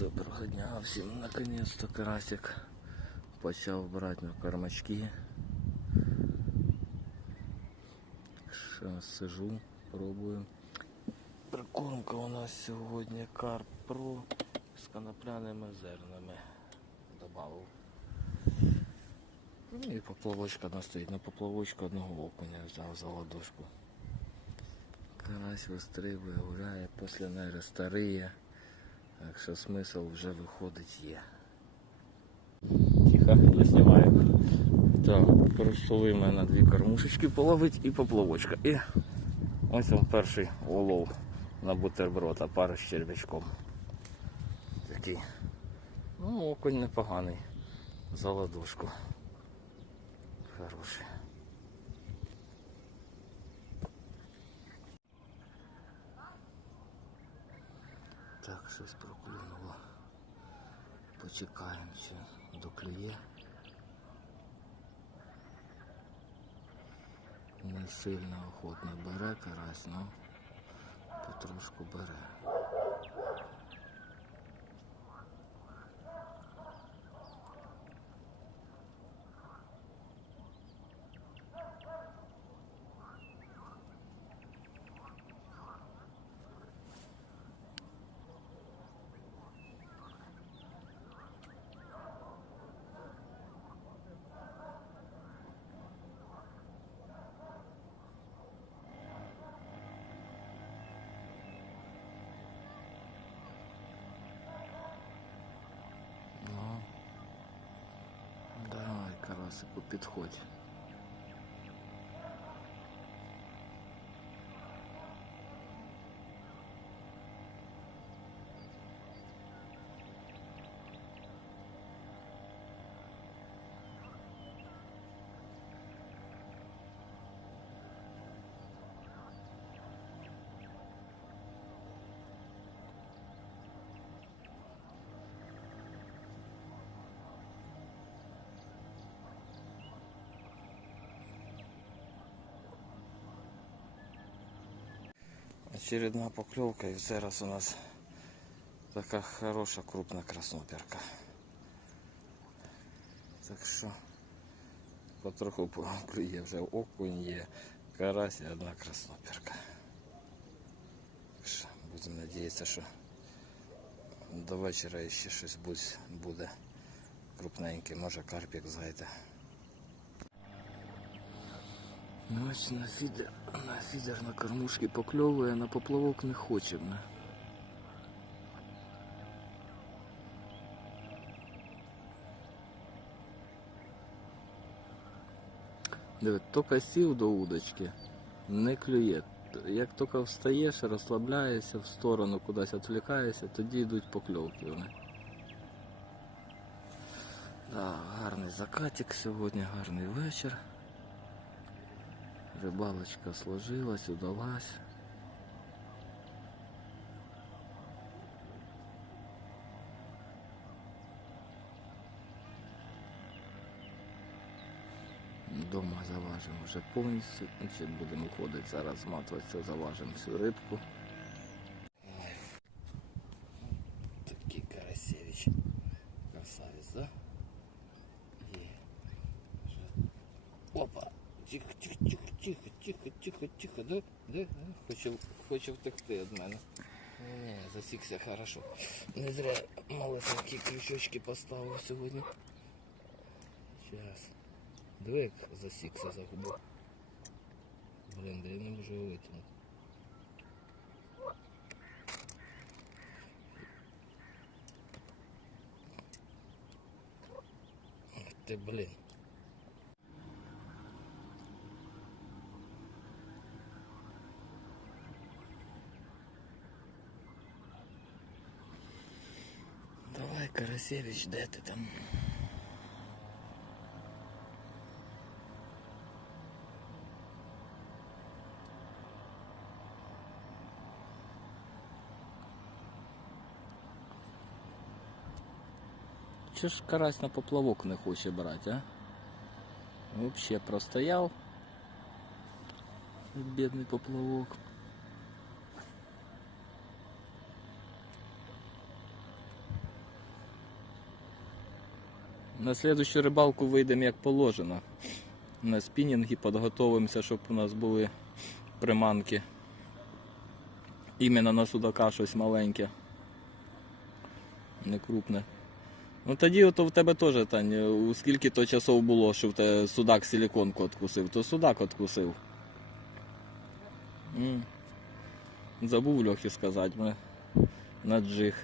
Доброго дня всім. Наконец-то карасик почав брати на кормачки. Зараз сижу, пробую. Прикормка у нас сьогодні Карп Про з конопляними зернами. Добавив. Ну і поплавочка одна стоїть. На поплавочку одного окуня взяв за ладошку. Карась вистрибує, гуляє, після неї старіє. Так що смисл вже виходить є. Тихо, не знімаю. Так, прийшли ми на дві кормушечки половить і поплавочка. І ось він перший улов на бутерброд, а пара з червячком. Такий. Ну, окунь непоганий. За ладошку. Хороший. Так, щось проклюнуло. Почекаємо, чи доклює. Не сильно охотно бере карась, але потрошку бере. Ну, давай, карасику, підходь. Очередна поклевка и в раз у нас така хороша крупна красноперка. Так що потроху клює вже окунь є, карась і одна красноперка. Так що будемо надіятися, що до вечора ще щось буде крупненьке, може карпік зайде. Ну, ось на фідер, на фідер на кормушки покльовує, на поплавок не хоче. Диви, тільки сів до удочки, не клює. Як тільки встаєш, розслабляєшся в сторону, кудись відвлікаєшся, тоді йдуть покльовки. вони. Да, гарний закатик сьогодні, гарний вечір. Рыбалочка сложилась, удалась. Дома заважимо вже повністю, будемо ходити зараз зматувати, заважимо всю рибку. Такий Карасевич. Красавець, да? Є. Вже Опа! Тихо, тихо, тихо, тихо, тихо, тихо, тихо, Да? да? Хоче, хоче втекти від мене. Не, засікся хорошо. Не зря малесенькі крючочки поставив сьогодні. Зараз. Диви, як засікся за губу. Блін, да я не можу витягнути. Ти, блін. Карасевич, де ти там? Чи ж карась на поплавок не хоче брати, а? Вообще простояв. Бідний поплавок. На слідущу рибалку вийдемо як положено. На спінінги підготовимося, щоб у нас були приманки. Іменно на судака щось маленьке. Не крупне. Ну тоді ото в тебе теж, Тань, у скільки то часов було, що в тебе судак силіконку откусив, то судак откусив. М. Забув Льохі сказати, ми на джиг.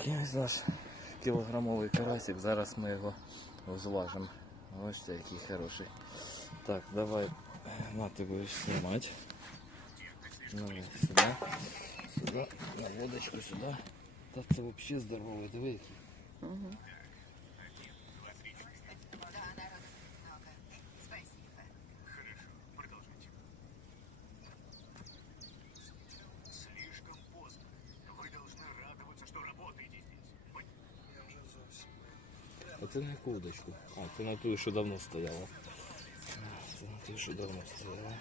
Так, я наш кілограмовий карасик, зараз ми його зважимо. Ось це який хороший. Так, давай, на ти будеш знімати. Давай сюди. Сюди, на водочку сюди. Та це взагалі здоровий, диви. Вы це на яку удочку? А, це на ту, що давно стояла. Це на ту, що давно стояла.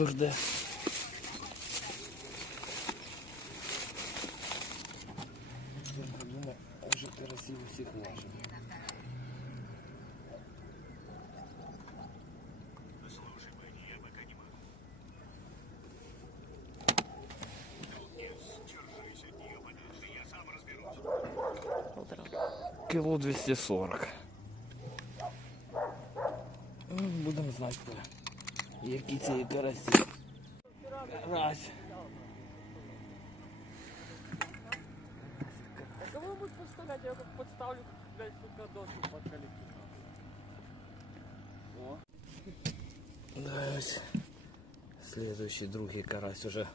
трактор де. Вже красиво всіх влажив. Кило 240. які ці карасі. Карась. Кого вы будете подставлять? Я как подставлю, блядь, сука, доску под коллектив. О. Ось. Слідуючий другий карась уже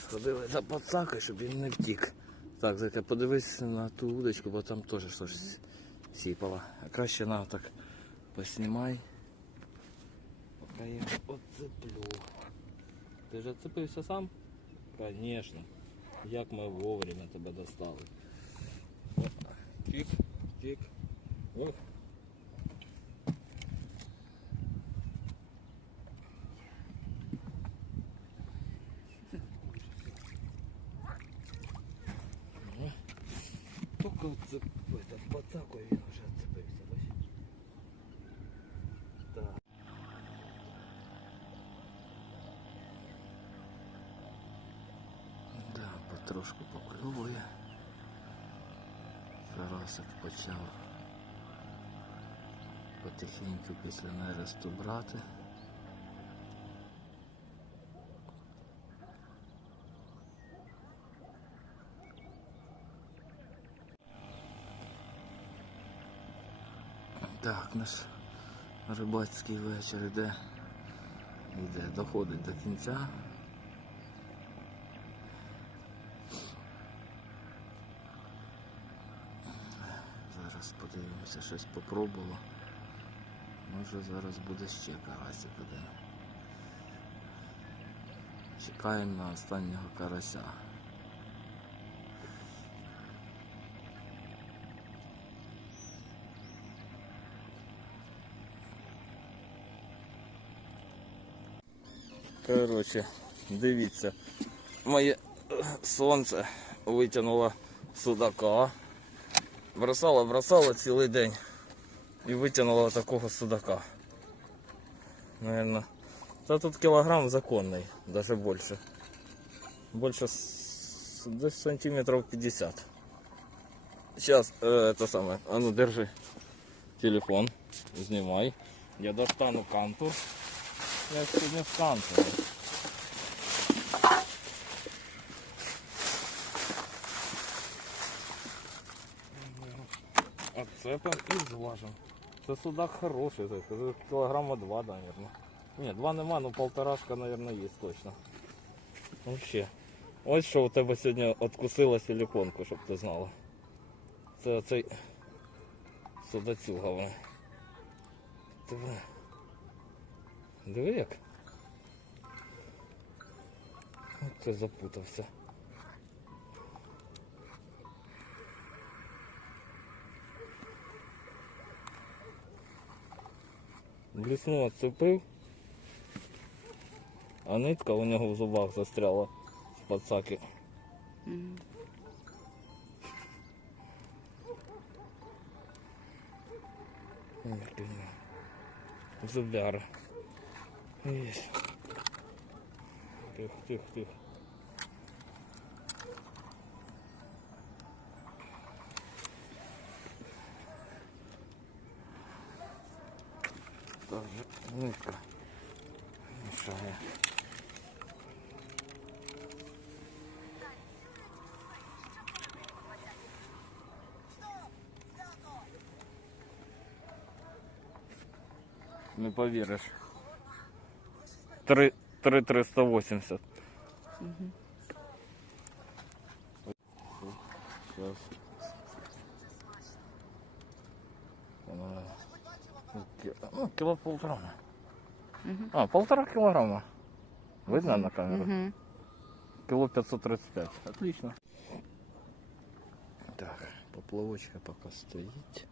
сходили за подсакою, щоб він не втік. Так, Зайка, подивись на ту удочку, бо там теж щось сіпало. А краще на так поснімай. Поки я оцеплю. Ти вже цепився сам? Звісно. Як ми вовремя тебе достали. О, Тік, тік. Ох. Тільки оцеп... этот, подсакою Потрошку поклювує. Карасик почав потихеньку після нересту брати. Так, наш рибацький вечір іде, іде, доходить до кінця. Зараз подивимося, щось попробувало. Може зараз буде ще карасик один. Чекаємо на останнього карася. Коротше, дивіться, моє сонце витягнуло судака. Бросала, бросала цілий день і витягнула такого судака. Наверно. Та тут кілограм законний, даже більше. Більше десь сантиметрів 50. Сейчас, э, это самое, а ну держи телефон, знімай. Я достану кантур. Я сьогодні в кантурі. Отцепим і зважимо. Це судак хороший, так, кілограма два, наверное. Ні, два нема, ну полторашка, наверное, є точно. Вообще. Ось що у тебе сьогодні откусила силіконку, щоб ти знала. Це оцей судацюга. вона. Диви. Диви як. Це запутався. Блісну отцепив, а нитка у нього в зубах застряла з пацаки. Зубяра. Есть. Тихо, тихо, тихо. Ну-ка. Мешая. Не ну, поверишь. 3, 3 380. Угу. Сейчас. Ну, ну, кило полтора. А, полтора килограмма. Видно на камеру? Кило 535. Отлично. Так, поплавочка пока стоит.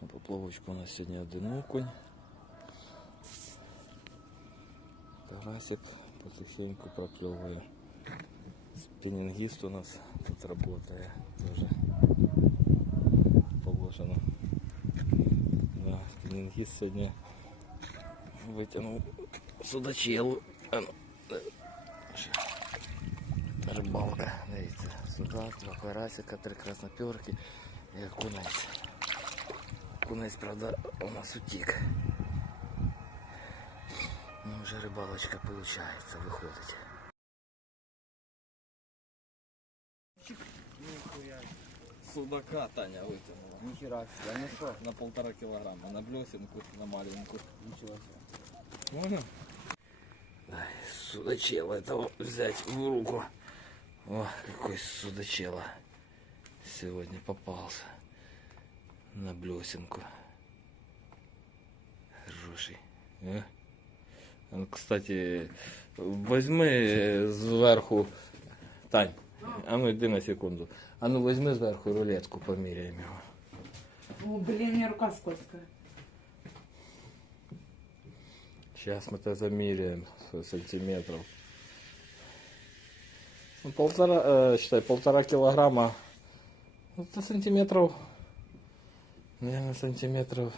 На поплавочку у нас сегодня один окунь. Карасик потихоньку проклевываю. Спиннингист у нас тут работает тоже положено. Да, спиннингист сегодня вытянул судачелу. А ну, да. Ще. Рибалка, дивіться, судак, два карасика, три красноперки і окунець. Окунець, правда, у нас утік. Ну, вже рибалочка получается, виходить. Судака Таня витягнула. Нихера себе, ну что? На полтора килограмма, на блесенку, на маленькую. Ничего себе. Можно? Судачела этого взять в руку. О, какой судачела. Сегодня попался на блесенку. Хороший. А? Он, кстати, возьми зверху. Тань, а ну йди на секунду. А ну возьми зверху рулетку, поміряємо його. О, блин, у меня рука скользкая. Сейчас мы это замеряем сантиметров. Ну, полтора, э, считай, полтора килограмма. Ну, Это сантиметров, наверное, сантиметров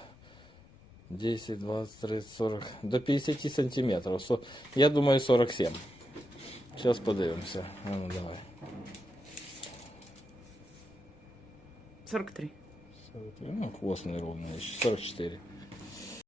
10, 20, 30, 40, до 50 сантиметров. Я думаю, 47. Сейчас подивимося. А ну давай. 43. 43. Ну, хвост неровный, 44.